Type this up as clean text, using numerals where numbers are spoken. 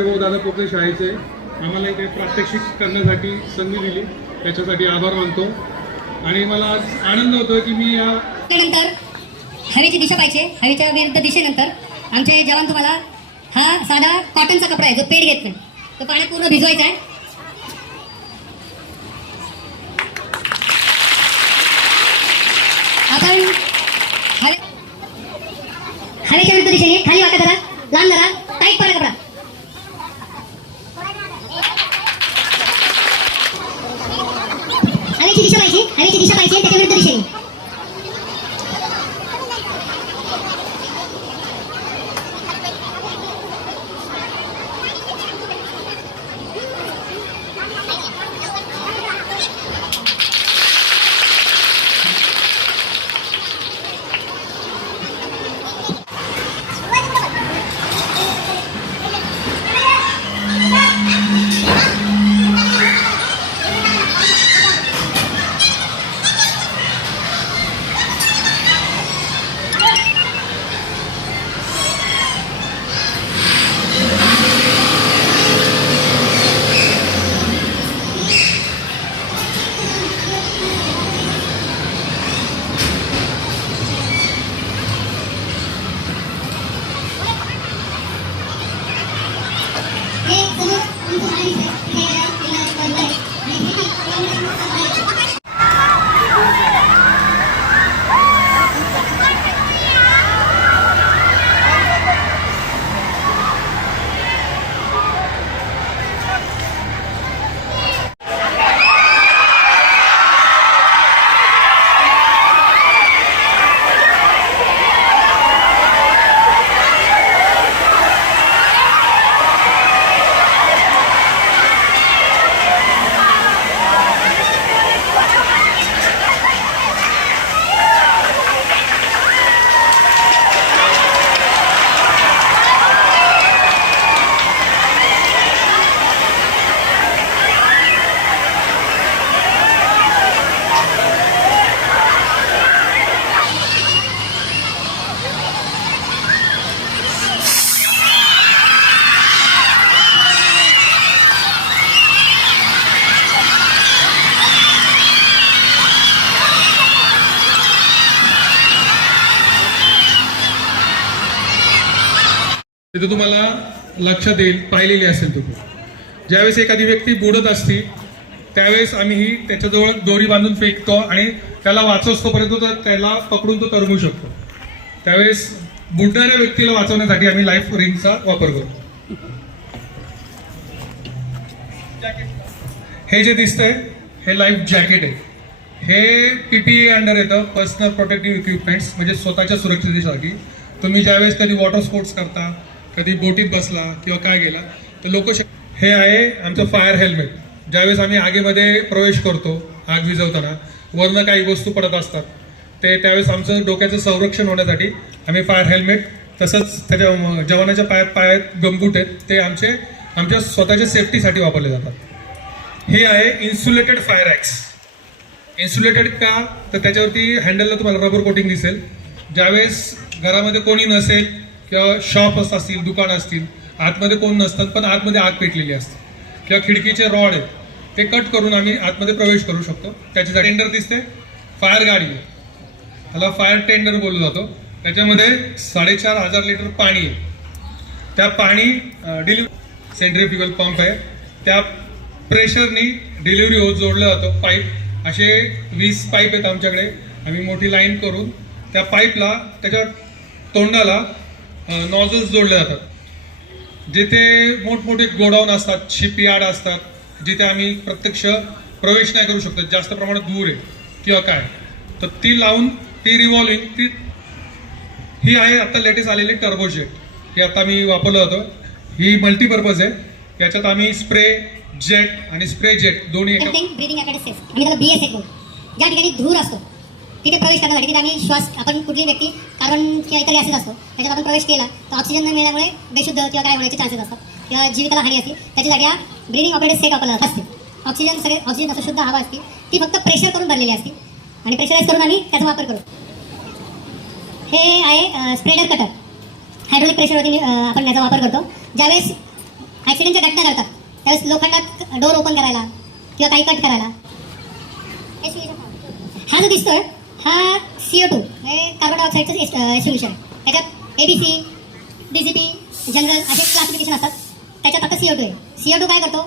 वैभव दादा पोकळे शाळेचे आम्हाला इथे प्रात्यक्षिक करण्यासाठी संधी दिली, त्याच्यासाठी आभार मानतो. आणि मला आज आनंद होतो की मी या नंतर हवेची दिशा पाहिजे. हवेच्या विरुद्ध दिशेनंतर आमचे जवान तुम्हाला हा साधा कॉटनचा कपडा आहे जो पेट घेत नाही, तो पाण्यात पूर्ण भिजवायचा आहे. आपण हवेच्या विरुद्ध दिशेने खाली वाका धरा, लांब धरा, टाईट पडा कपडा. हवेची दिशा पाहिजे, हवेची दिशा पाहिजे त्याच्या विरुद्ध दिशेने. तिथे तुम्हाला लक्षात येईल, पाहिलेली असेल तुम्ही. ज्यावेळेस एखादी व्यक्ती बुडत असती त्यावेळेस आम्ही त्याच्याजवळ दोरी बांधून फेकतो आणि त्याला वाचवतोपर्यंत त्याला पकडून तो तरंगू शकतो. त्यावेळेस बुडणाऱ्या व्यक्तीला वाचवण्यासाठी आम्ही लाईफ रिंगचा वापर करतो. हे जे दिसतंय हे लाईफ जॅकेट आहे. हे पीपीई अंडर येतं, पर्सनल प्रोटेक्टिव्ह इक्विपमेंट्स, म्हणजे स्वतःच्या सुरक्षिततेसाठी. तुम्ही ज्यावेळेस कधी वॉटर स्पोर्ट्स करता, कधी बोटीत बसला किंवा काय गेला तर लोक हे आहे आमचं फायर हेल्मेट. ज्यावेळेस आम्ही आगीमध्ये प्रवेश करतो, आग विझवताना वरनं काही वस्तू पडत असतात त्यावेळेस आमचं डोक्याचं संरक्षण होण्यासाठी आम्ही फायर हेल्मेट, तसंच त्याच्या जवानाच्या पायात गमबूट आहेत, ते आमच्या स्वतःच्या सेफ्टीसाठी वापरले जातात. हे आहे इन्सुलेटेड फायर ॲक्स. इन्सुलेटेड का तर त्याच्यावरती हँडलला तुम्हाला रबर कोटिंग दिसेल. ज्यावेळेस घरामध्ये कोणी नसेल किंवा शॉप असतील, दुकान असतील, आतमध्ये कोण नसतात पण आतमध्ये आग पेटलेली असते किंवा खिडकीचे रॉड आहेत ते कट करून आम्ही आतमध्ये प्रवेश करू शकतो. त्याच्यासाठी टेंडर दिसते, फायर गाडी, त्याला फायर टेंडर बोललं जातो. त्याच्यामध्ये 4,500 लिटर पाणी आहे. त्या पाणी डिलिव्हरी सेंट्रीफ्युगल पंप आहे, त्या प्रेशरनी डिलिव्हरी जोडलं जातं. पाईप असे 20 पाईप आहेत आमच्याकडे. आम्ही मोठी लाईन करून त्या पाईपला त्याच्या तोंडाला नॉझल्स जोडले जातात. जिथे मोठमोठे गोडाऊन असतात, शिपयार्ड असतात, जिथे आम्ही प्रत्यक्ष प्रवेश नाही करू शकतो, जास्त प्रमाणात दूर आहे किंवा काय, तर ती लावून ती रिव्हॉल्विंग ही आहे आता लेटेस्ट आलेली टर्बोजेट. ही आता मी वापरलं होतं. ही मल्टीपर्पज आहे. याच्यात आम्ही स्प्रे जेट आणि स्प्रे जेट दोन्ही ब्रीदिंग ॲपॅरेटस आम्ही त्याला BS1 बोलतो. ज्या ठिकाणी धूर असतो तिथे प्रवेश करण्यासाठी, तिथे आम्ही श्वास, आपण कुठली व्यक्ती कार्बन किंवा इतर गॅसेस असतो त्याच्यात आपण प्रवेश केला तर ऑक्सिजन न मिळाल्यामुळे बेशुद्ध किंवा काय होण्याचे चान्सेस असतात किंवा जीविताला हानी असते. त्याच्यासाठी हा ब्रीदिंग ऑपरेटेड सेट वापरला असते. ऑक्सिजन असं शुद्ध हवा असते, ती फक्त प्रेशर करून भरलेली असते आणि प्रेशराईज करून आम्ही त्याचा वापर करू. हे आहे स्प्रेडर कटर. हायड्रोलिक प्रेशरवरती आपण याचा वापर करतो. ज्यावेळेस ॲक्सिडेंटच्या घटना घडतात त्यावेळेस लोखंडात डोर ओपन करायला किंवा काही कट करायला. हा जो दिसतोय हा CO2 म्हणजे कार्बन डायऑक्साईडचं सोल्युशन आहे. त्याच्यात ABC, DCP, जनरल असे क्लासिफिकेशन असतात. त्याच्यात आता CO2 आहे. CO2 काय करतो